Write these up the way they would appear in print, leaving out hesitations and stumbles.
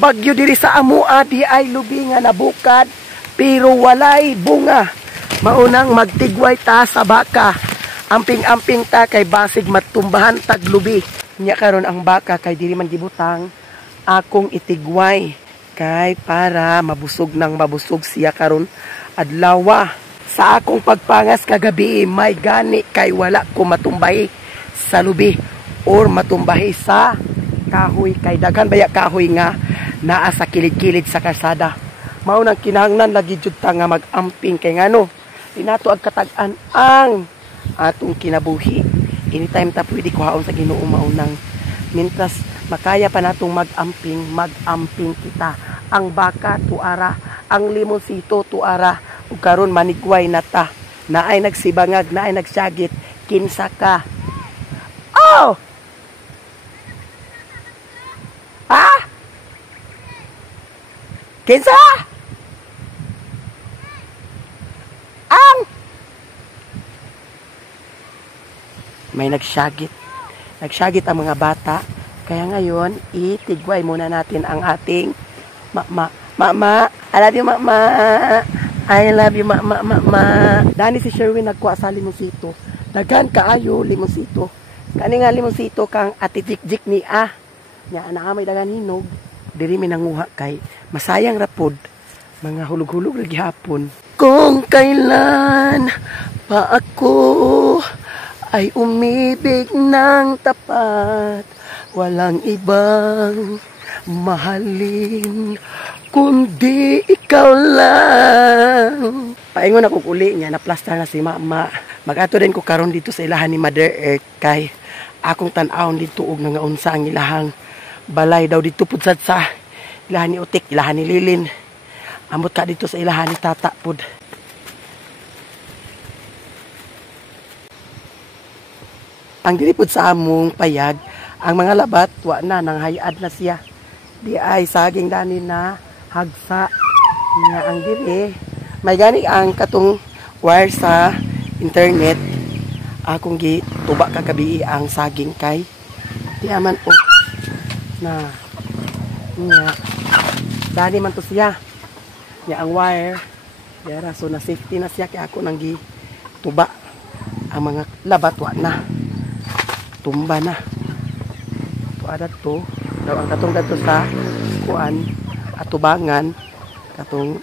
bagyo diri sa amua di ay lubi nga nabukad pero walay bunga. Maunang magtigway ta sa baka. Amping-amping ta kay basig matumbahan taglubi. Nya karon ang baka kay diri man gibutang akong itigway kay para mabusog nang mabusog siya karon adlaw. Sa akong pagpangas kagabi may gani kay wala ko matumbahi sa lubi or matumbahi sa kahoy kay daghan baya kahoy nga naa sa kilid-kilid sa kalsada. Mao nang kinahanglan lagi jud ta nga magamping kay ngano dinato ag katag-an ang atong kinabuhi. Anytime ta pwede kuhaon sa Ginoo maunang mintas makaya pa natong magamping kita. Ang baka tuara, ang limonsito tuara ug karon manigway na ta. Naay nagsibangag, naay nagsyagit, kinsa ka. Oh! Ha? Kinsa? Ang may nagsyagit. Nagsyagit ang mga bata. Kaya ngayon, itigway muna natin ang ating mama. I love you, mama. I love you, mama. Dani si Sherwin nagkuha sa limonsito. Daghan kaayo limonsito. Kani nga limonsito kang atitik-jik ni nya ana may dagan hinog. Diri mi nanguha kay masayang rapod. Mga hulog-hulog ra gihapon. Kung kailan pa ako ay umibig ng tapat, walang ibang mahalin kundi ikaw lang. Paingon ako uli niya, na-plaster na si mama. Mag-ato din ko karon dito sa ilahan ni Mother Earth kay akong tan-awon dito og nga unsa ang ilahang balay daw dito pudsad sa ilahan ni Utik, ilahan ni Lilin. Ambot ka dito sa ilahan ni Tata pud. Ang dilipod sa among payag, ang mga labat, wa na, nang hayad na siya. Di ay saging dani na hagsa niya ang dili. May gani ang katong wire sa internet. Akong gituba kagabi ang saging kay. Di aman o. Na. Niya. Dani man to siya. Niya ang wire. Yara, so na safety na siya kaya ako nang gituba. Ang mga labat, wa na. Tumba na. Tuada to. Daw ang katong dito sa kuan atubangan katong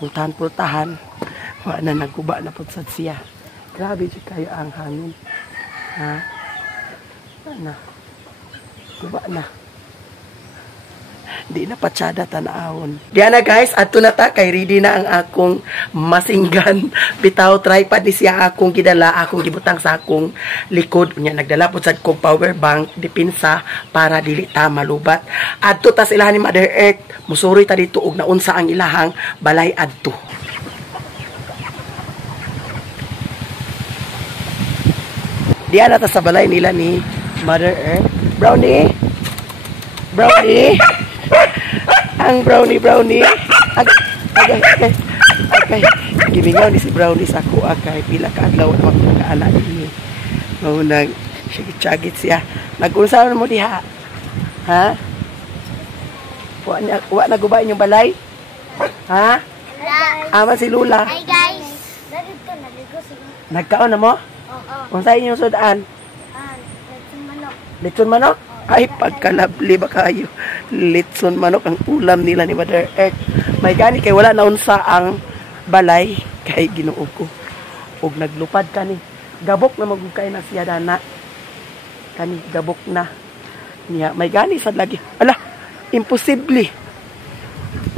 pultahan wa na nagkuba na pud sad siya. Grabe jud kayo ang hangin. Ha? Na. Kuba na. Di na patsada tanawon. Diyan na guys, ato na ta kay ready na ang akong masinggan. Bitaw tripod ni siya akong gidala, akong gibutang sa akong likod. Unya nagdala pud sad kog power bank dipinsa para dili ta malubat. Adto ta sa ilahan ni Mother Earth, musuri ta dito og naunsa ang ilahang balay adto. Diyan na ta sa balay nila ni Mother Earth. Brownie. Brownie. Ang brownie. Okay. Gimingaw ni si brownie sa ako akay pila ka adlaw na magkaanak ni. Maunang sigit siya. Nag-unsa mo diha? Ha? Wa na gubay yung balay? Ha? Ama si Lula. Hi guys. Naligo siguro. Nagkaon na mo? Oo. Unsa inyong sudan? Litson manok. Litson manok? Ay, pagkalabli ba kayo? Litson manok ang ulam nila ni Mother Earth. May gani kay wala na unsa ang balay kay Ginoo ko. Og naglupad kani. Gabok na magugkay na siya dana. Kani gabok na. Niya may gani sad lagi. Ala, imposible.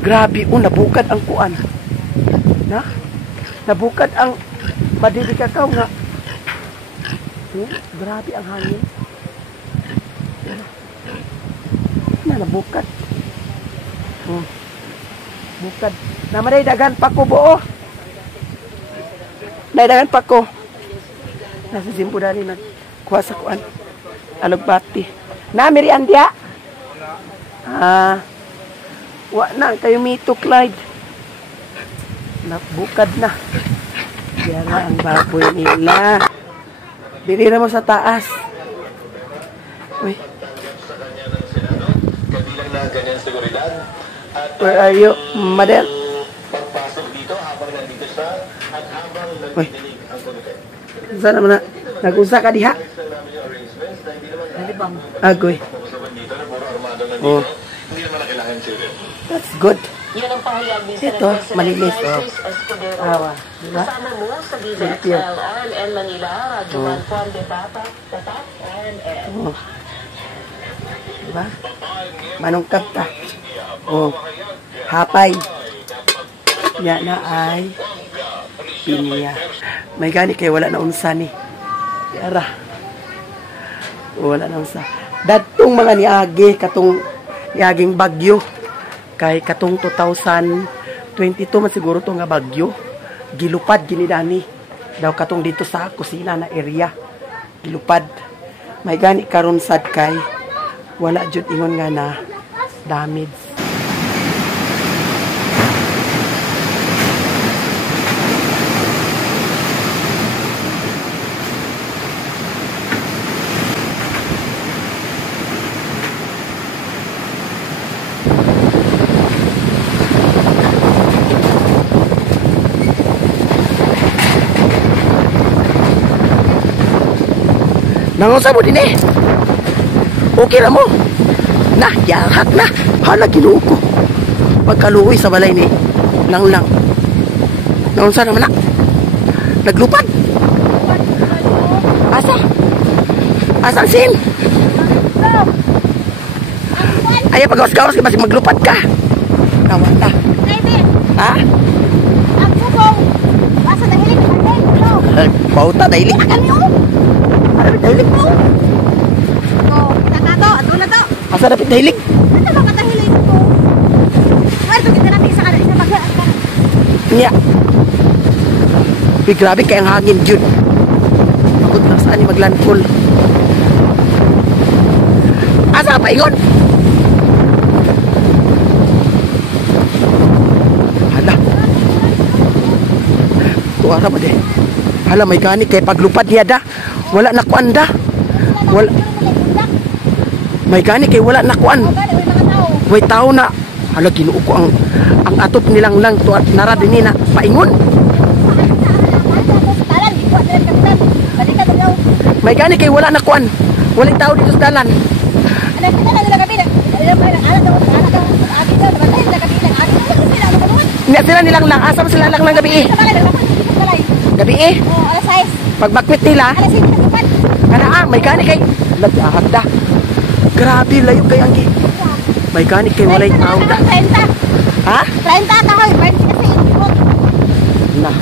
Grabe nabukad ang kuan. Na? Nabukad ang madidikakaw nga. Grabe ang hangin. Na nabukad. Bukad. Namaday dagan pa ko buo. Dagan pa ko. Nasa simpo dali nagkuha sa kuan. Alugbati. Na meriandia. Wa na kayo mito Clyde. Nabukad na. Yan na ang baboy nila. Dili na mo sa taas. Uy. ganyan seguridad. At Where are you, Madel? pagpasok dito habang nandito siya at habang nagdidinig ang komite. Sana mo na? Nag-usa ka diha? Ayos lang namin yung arrangements na hindi naman Agoy. pag-usapan dito na puro armado nandito. Oh, Hindi naman na kailangan serious. that's good. Yan ang pahayag ni Ito, Senate President malinis, oh. Francis Escudero. Awa, diba? Kasama mo sa Viva Thank you. XL RMN Manila, Radyo Oh. Juan de Tatak, RMN. Oh. Diba? Manungkap ka. Oh. Hapay. Yan na ay pinya. May gani kay wala na unsa ni. Yara. Wala na unsa. Datong mga niagi katong niaging bagyo. Kay katong 2022 man siguro to nga bagyo. Gilupad ginidani. Daw katong dito sa kusina na area. Gilupad. May gani karon sad kay wala jud ingon nga na damage. Nangusa mo din eh. Okay na mo. Na, yahak na. Hala, ginuo ko. Pagkaluoy sa balay ni lang. Nangusa naman na. Naglupad. Asa? Asang sin? Ayaw pag-gawas-gawas ka, masig maglupad ka. Nawa na. Ha? Ang bubong. Basta dahilig ka rin. Bauta, dahilig. Ano dahilig mo? Tatato, ato na to. Asa dapat dahilig? Ano ba katahilig ko? Marto kita natin isa ka baglaan ka. Nya. Uy, grabe kayang hangin, Jud. Bakit na saan ni maglandfall? Asa pa ingon? Hala. Tuwara ba de? Hala, may gani kay paglupad niya da. Wala na kuan da. Wala. May gani kay wala na kuan. Way tao na. Hala, ginuo ko ang atop nilang lang to at nara din na paingon. May gani kay wala na kuan. Wala tao dito sa dalan. Hindi sila nilang lang. Asa sila lang ng gabi eh. Gabi eh. Pag makwit nila, may gani kay nagahad da. Grabe, layo kay ang may gani kay walay tao da. Ha? 30 kahoy, 20 kasi ikot. Na.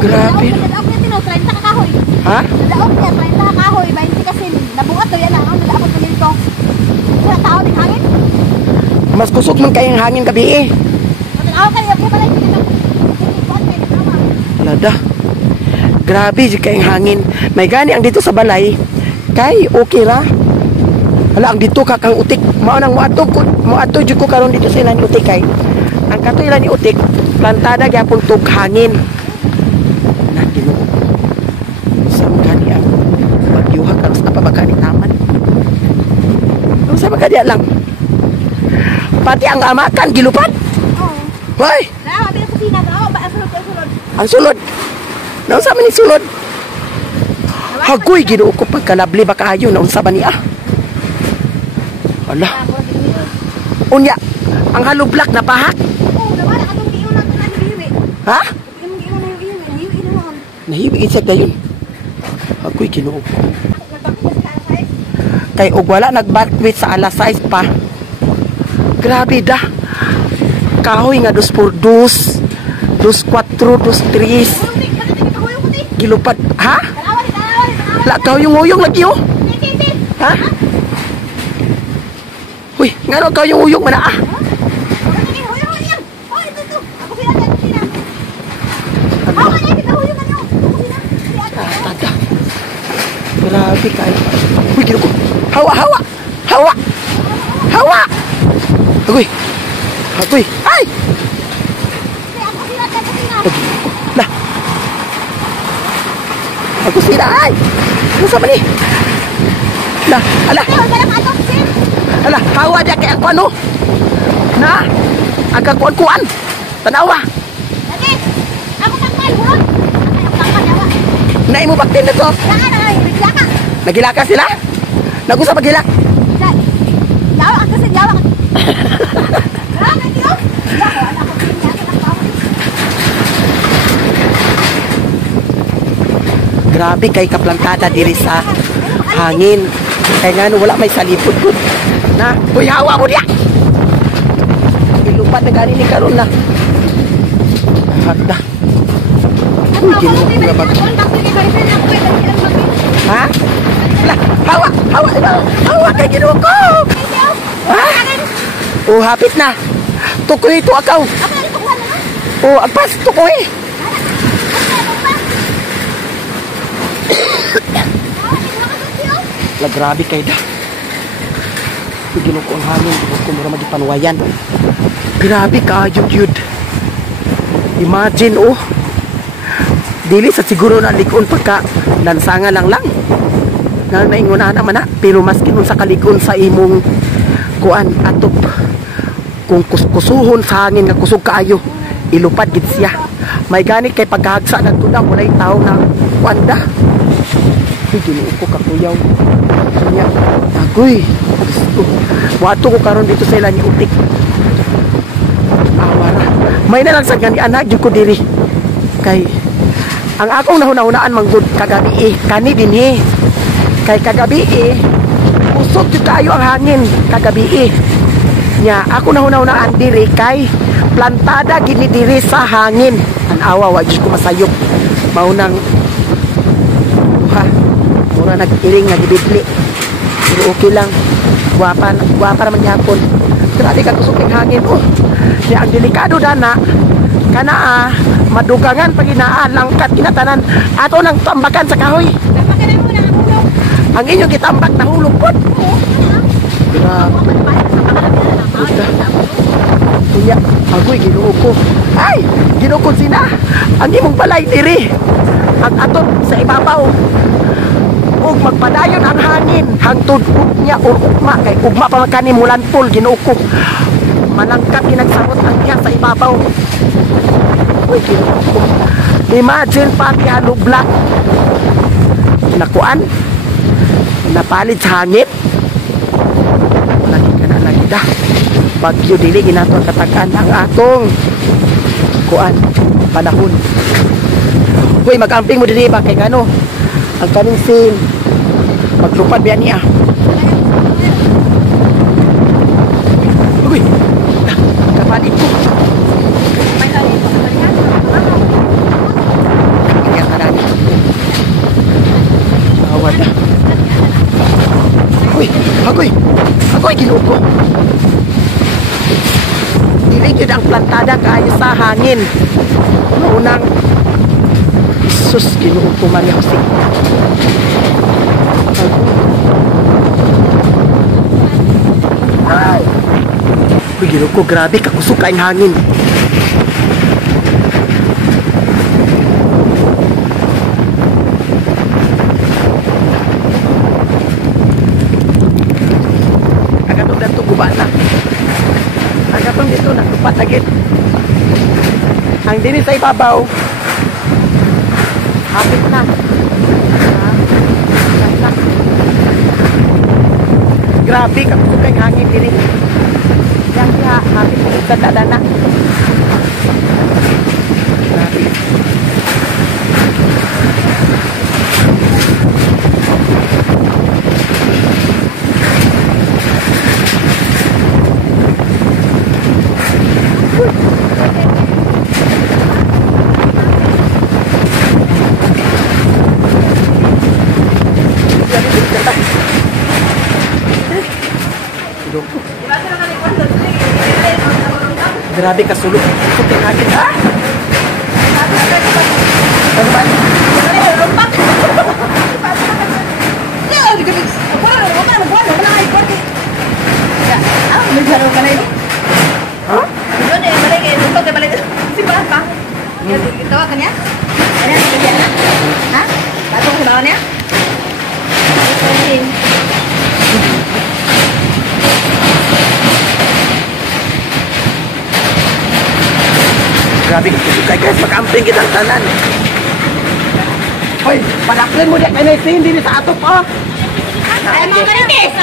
Grabe. Nadaog niya 30 ka kahoy. Ha? Nadaog niya 30 ka kahoy, 20 kasi nabuhat to yan ang nadaog ko nito. Wala tao din hangin. Mas kusog man kayang hangin gabi eh. Nadaog kayo, okay pala yung Lada. Grabe di kayang hangin. May gani ang dito sa balay. Kay okay ra. Hala, ang dito kakang utik. Mao nang moadto jud ko karon dito sa ilang utik kay. Ang kato ilang utik, plantada gyapon tug hangin. Na Ginoo. Sa gani ang bagyuha karon sa pabagani taman. Ang sa bagadi lang. Pati ang amakan gilupad. Oo. Hoy, Dawa, bilang kusina, dawa, ba ang sulod. ang sulod. Naunsa man ni sulod? Hagoy Ginoo ko pagkalabli ba kaayo naunsa ba niya? Hala. Unya, ang halublak na pahak. Oo, dawa, atong giiyon lang na hiwi. Ha? Yung giiyon na hiwi noon. Nahibiin siya dayon. Hagoy Ginoo ko. Nagpapit sa alas Kay og wala nagbatwit sa alas 6 pa. Grabe da. Kahoy nga 2 por 2. 2-4, 2-3. Gilupad. Ha? Lakaw yung uyong lagi oh. Ha? Uy, nga kaw yung uyong mana ah. Tada. Grabe kayo. Uy, gino ko. Hawa, hawa. Hawa. Hawa. Agoy. Agoy. Ay! Lah. Aku sira ay. Ano sa mani? Lah, ala. Alah, hawa dia kayak aku anu. Nah, agak kuan-kuan. Tanawa. Lagi, aku tangkal, buron. Aku tangkal, yawa. Naik mo baktin na to. Jangan, nagilaka. Nagilaka sila? Nagusa pagilak. Yawa ka kasi, yawa ka. Yawa ka, tiyo. Yawa, anak ko, niya, kinakawa. Grabe kay kaplantada diri sa hangin. Kaya nga no, wala may salipod ko. Na, uy, hawa mo diya. Ilupad na gani ni karon na. Hagda. Uy, ginawa ko na bag. Ha? Wala, hawa, hawa, hawa kay ginawa ko. Ha? Oh, hapit na. Tukoy ito akaw. Oh, agpas, tukoy. La grabe kay da. Ginoo ko ang hangin, ko mura magipanwayan. Grabe ka yud. Imagine oh. Dili sa siguro na likon pagka lansangan lang. Na naingon naman na, pero maski nun sa kalikon sa imong kuan atop. Kung kusuhon sa hangin nga kusog kaayo, ilupad gid siya. May ganit kay pagkahagsa ngadto na walay tawo na kuanda. Ginoo ko kakuyaw. Kanya, agoy. Wato ko karon dito sa ilan ni Utik. Awara. May na lang sa gani anak jud ko diri. Kay ang akong nahuna-hunaan manggod kagabi kani dinhi. Kay kagabi usok jud kaayo ang hangin kagabi nya ako nahuna-hunaan diri kay plantada gini diri sa hangin. Ang awa wa jud ko masayop. Maunang ha. Mura nag-iring nagibidli. Pero okay lang. Guwapa naman yapon. Grabe ka kusok ng hangin. Oh. Kaya ang delikado dana, kana madugangan pag inaalangkat kinatanan. Ato nang tambakan sa kahoy. Ang inyong kitambak na hulog po. Grabe. Kuya, agoy ginoo ko. Ay, ginoo ko sina. Ang imong balay diri. Ang aton sa ibabaw. Ug magpadayon ang hangin hangtod niya or ugma kay ugma pa magkani mulanpol ginoo ko malangkat ginagsabot ang niya sa ibabaw. Uy ginoo ko, imagine pati halo black nakuan napalit sa hangin lagi ka na lagi da bagyo dili ginaton katagan ang atong kuan panahon. Uy magamping mo dili ba kay gano ang kaming sin maglupad biya niya. Uy, kapalit ko. Kaya karani. Awad na. Uy, agoy ginoo ko. Diligid ang plantada kaayo sa hangin. Unang sus ginoo ko Maria Jose. Ay. Uy, ginoo ko, grabe kakusok ka ang hangin. Agatong dito gubana. Agatong dito nagtupat agit. Ang dini sa ibabaw. Hapit na. Grabe, kakusok ang hangin diri. Yan siya, hapit na sa dadana. Grabe. Grabe ka sulok. Kusok ang hangin, ha? Ano ba? Huh? Tawa ka niya? Ano yan? Bigyan na? Ha? Batong sa bawa niya? Grabe kusog kay guys, makamping kitang tanan. Hoy, padaklin mo di kay naisin din sa ato pa. Ay, mga karitis!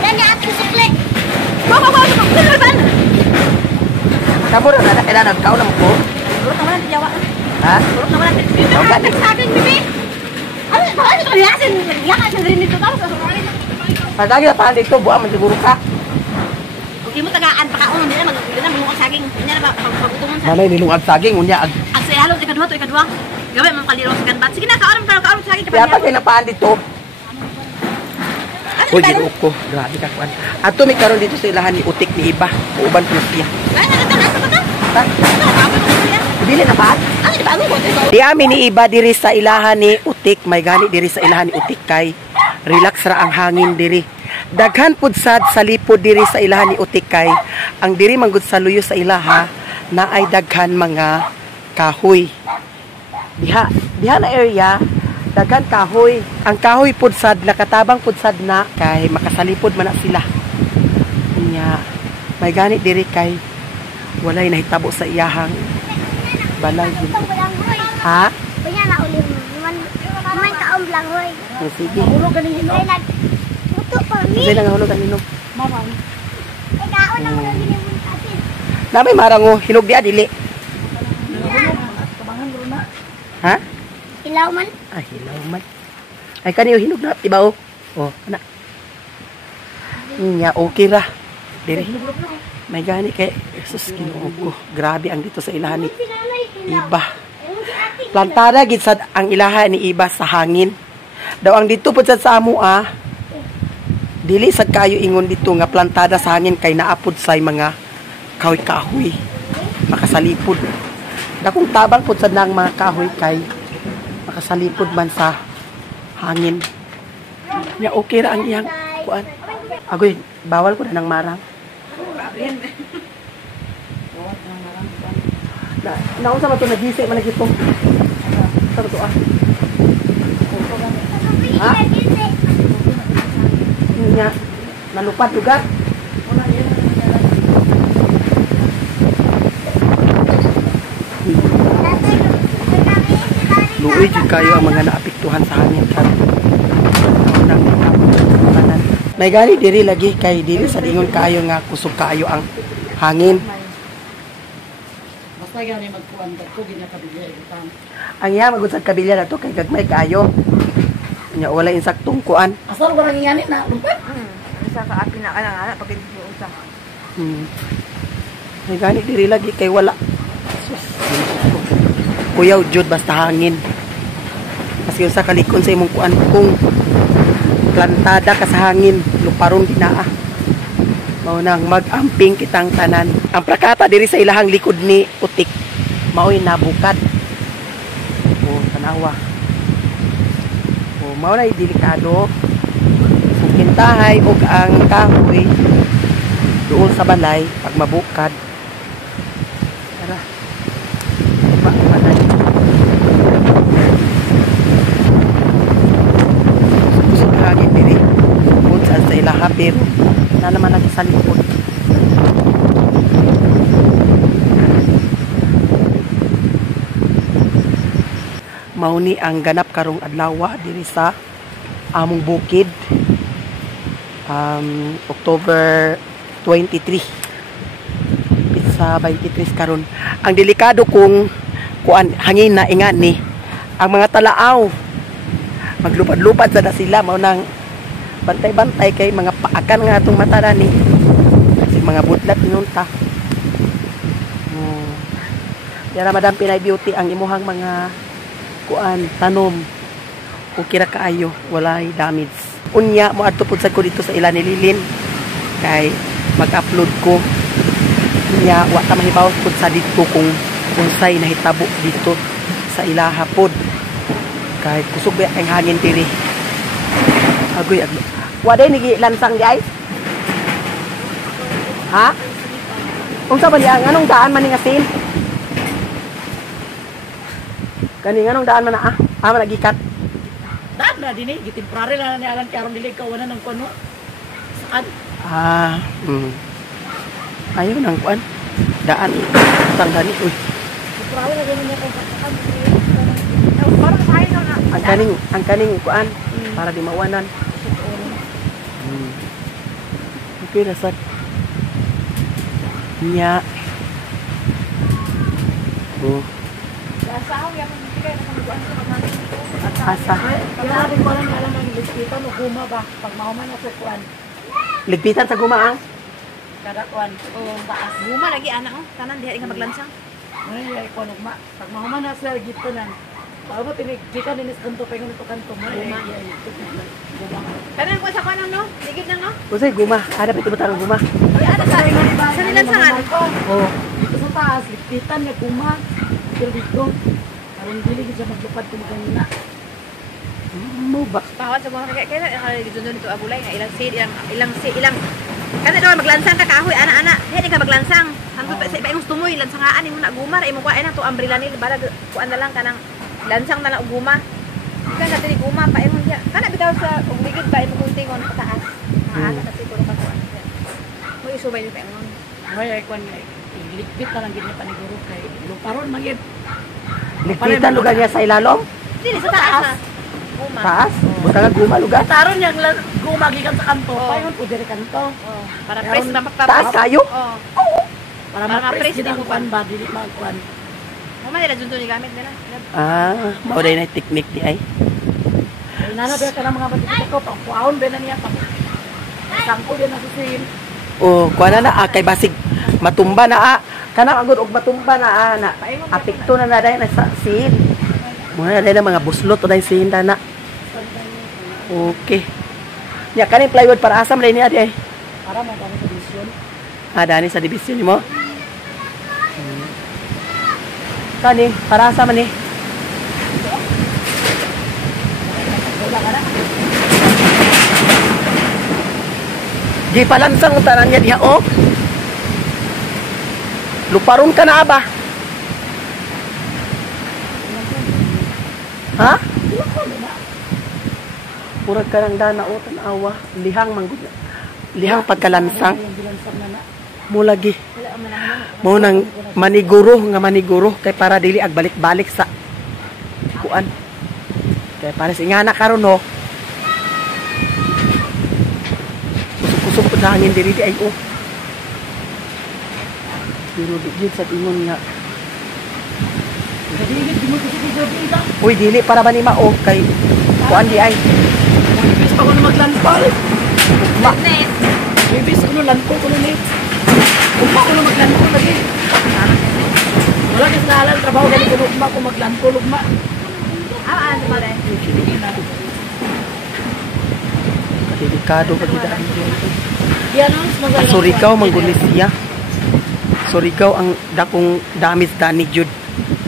Yan yung ating sukli. Wow! Kamu na kailangan kau lang ko. Burot naman ang Jawa. Ha? Burot naman ang Jawa. Oh, ganun. Sa akin, bibi. Ano ito kalihasin? Yakas ang rin nito. Pagkagi na pa dito, buwan man siguro ka. Huwag mo tagaan pa kaon. Hindi na magmukha saging. Hindi na pag-utungan sa... Manay nilungag saging, unya ag. Ang sa ihalong, ikadwa. Gawin mo kaliro sa ganbat. Sige na, kaon sa saging. Kaya pa kayo napaan dito. Uy, ginoo ko. Grabe ka kuan. Ato may karon dito sa ilahan ni Utik ni Iba. Uban ko siya. Ay, nasa ka? Ha? Dili na pa? Ano, di ba? Ano mo? Di amin ni Iba diri sa ilahan ni Utik. May gani diri sa ilahan ni Utik kay relax ra ang hangin diri. Daghan pud sad sa lipod diri sa ilahan ni Utik kay ang diri manggud sa luyo sa ilaha na ay daghan mga kahoy. Diha na area daghan kahoy. Ang kahoy pud sad nakatabang pud sad na kay makasalipod man na sila. Nya may gani diri kay walay nahitabo sa iyahang balay. Ha? Kaya na uli mo. Naman kaom lang, hoy. Oh, sige. Ay, nagbuto pa mi. Kasi nangahulog ang inom. Ay, kaon na mo lang ginibun atin. Namay marango, hinog diya, dili. Ha? Ilaw man. Ay, hilaw man. Ay, kaniyo hinog na, tiba o. Oh, anak. Nya, okay ra. Dili. May gani kay, Jesus, kinuog ko. Grabe ang dito sa ilahan ni Iba. Plantada, gid sad ang ilahan ni Iba sa hangin. Daw ang dito po sad sa amo, dili sad kayo ingon dito nga plantada sa hangin kay naapod say mga kahoy-kahoy. Makasalipod. Dakong tabang po sad ng mga kahoy kay makasalipod man sa hangin. Nya okay ra ang iyang kuan. Agoy, bawal ko na ng marang. Naunsa man to nagisi man nagito. Sa to Ha? Nya nalupad lugar. Luoy jud kayo ang mga naapektuhan sa hangin kan. May gani diri lagi kay diri sa dingon kayo nga kusog kayo ang hangin. Basta gani magkuan ko ginakabilya itang. Ang iya magud sa kabilya na to kay gagmay kayo. Nya wala insaktong kuan. Asal barang ngani na lumpat. Isa ka api na kana ana pag hindi usa. May gani diri lagi kay wala. Kuyaw jud basta hangin. Kasi usa kalikon sa imong kuan kung plantada ka sa hangin, luparon dinaa. Mao nang mag-amping kitang tanan. Ang prakata diri sa ilahang likod ni Utik, mao'y nabukad. O tanawa. O mao na delikado. Kung kintahay og ang kahoy doon sa balay pag mabukad. Tara. Balay. Hangin diri bukod sa ilaha pero na naman lagi sa likod. Mauni ang ganap karong adlaw diri sa among bukid. October 23 sa 23 karon. Ang delikado kung kuan hangin na ingan ni ang mga talaaw maglupad-lupad sa sila mao nang bantay-bantay kay mga paakan nga atong mata ni kasi mga budlat inunta. Yara Madam Pinay Beauty ang imuhang mga kuan tanom okay ra kaayo walay damage. Unya mo adto pud sad ko dito sa ila ni Lilin kay mag-upload ko. Unya wa ta mahibaw pud sa dito kung unsay nahitabo dito sa ilaha pod. Kahit kusog ba ang hangin diri. Agoy. Waday nigi lansang guys. Ha? Unsa ba niya nganong daan man ni ngasin? Kani nganong daan man na man nagikat. Daan na dinhi gitemporary na ni alang karon dili ka wala nang kuno. Saan? Ayaw nang kuan. Daan. Utang gani. Uy. Prare lagi niya kung kakakan. Parang sayo na. Ang kaning kuan para di mawanan. Okay na sad. Nya. Oh, Asaw yang bigay na kamaguan sa pagmamit ko. asa. Kaya rin ko lang alam ang lipitan o guma ba. Pag mahuman na sa kuan. Ligpitan sa gumaang. Kada kuan. O taas. Guma lagi anak oh. Tanan diha nga maglansang. Ay, ay, kuan ugma. Pag mahuman na sa gitanan. Pag mo tinikita ninis kanto pa yung kanto mo. Guma. Tanan ko sa kanan no. Ligid na no. Usay guma. Ada pito butang guma. Di ana sa nilansangan. Oh, Dito sa taas, lipitan nga guma. Pero dito. Parang dili siya maglupad kung ganina. mo ba? Bawat sa mga kaya dito dito abulay nga ilang kana daw maglansang ka kahoy ana di ka maglansang hangtod pa sa imong tumoy lansangaan imo na guma ra imo kuan na to umbrella ni bara kuan na lang kanang lansang na lang og guma kan sa dili guma pa imong diya kana bitaw sa og ligid ba imong kuntingon pataas mga ana na siguro ka kuan mo isubay ni pa imong Ay, ay, kuan nga. Ligpit na lang gini paniguro kay luparon magid. Ligpitan lugar niya sa ilalom? dili sa taas guma Taas? Butang guma lugar? Taron yang guma gikan sa kanto. Payon o dire kanto. para press na Taas magpa kayo? Para Para ma-press ma-press gid ang din kuan ba dili magkuan. mo man nila junto ni gamit nila Mao day na technique di ay. Ay nana ba ka ng mga batid ko pang kuaon ba na niya pang. Sangko din na susin. O, kuha na kay basig matumba na kana agud og matumba na na apekto na dai na sa sin. Muna dai na mga buslot dai sin na. Okay. Ya kaning plywood para asam dai niya di ay. Para magkano sa vision. Dani sa division mo. Kani para asam ni. Di palansang tanan niya diha oh. Luparon ka na ba? Ha? Murag ka ng dana o tanawa. Lihang manggod. Lihang pagkalansang. Mulagi. Mo nang maniguro kay para dili agbalik-balik sa kuan. Kay para ingana karon ho. Kusog-kusog pud hangin diri di ay oh. Pero di sa ingon nga. Uy, dili para ba ni mao kay kuan di ay. Bis pa ko na maglanpal. business Bis ko na lanpo ko na ni. Ugma ko na maglanpo lagi. Wala kasi nahalan trabaho gali ko ugma ko maglanpo ugma. ano ba rin Delikado pa kita. Yan ang magalang. Surigao manggulis siya. Surigao ang dakong damage jud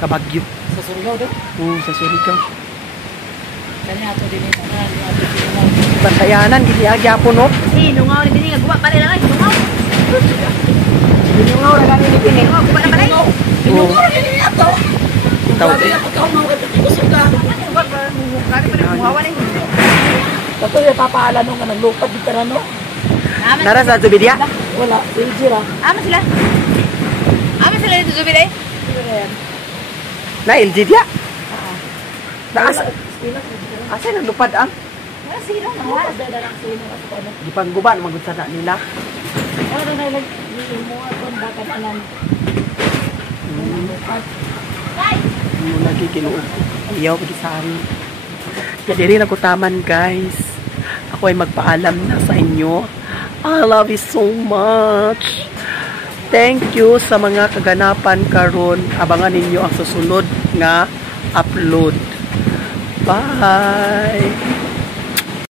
kabagyo. Sa Surigao do. Sa Surigao. Kanya ato din ito na. Bantayanan gidi agyapon no. sinungaw ni bini nga guwa pa rin lang sinungaw Sinungaw ra gani ni pini. guwa na balay Tinungaw na din ato. Taw. Grabe na pagkaunaw ka dito sa ka. guwa pa grabe pa rin muhawa na Kato yung papaala nung nga naglupad di ka no. Nara sa Zubidya? Wala, Jira. Ama sila dito Zubid eh Na LGDya? Na asa na lupad ang wala sino Wala, dada lang sino kasi ko ano. gipangguban magud sa nila. Ano na lang, yung mga kung bakit alam. Mo lagi kinuog. Ayaw pag isari. Kaya diri na ko taman guys. Ako ay magpaalam na sa inyo. I love you so much. Thank you sa mga kaganapan karon. Abangan ninyo ang susunod nga upload. Bye!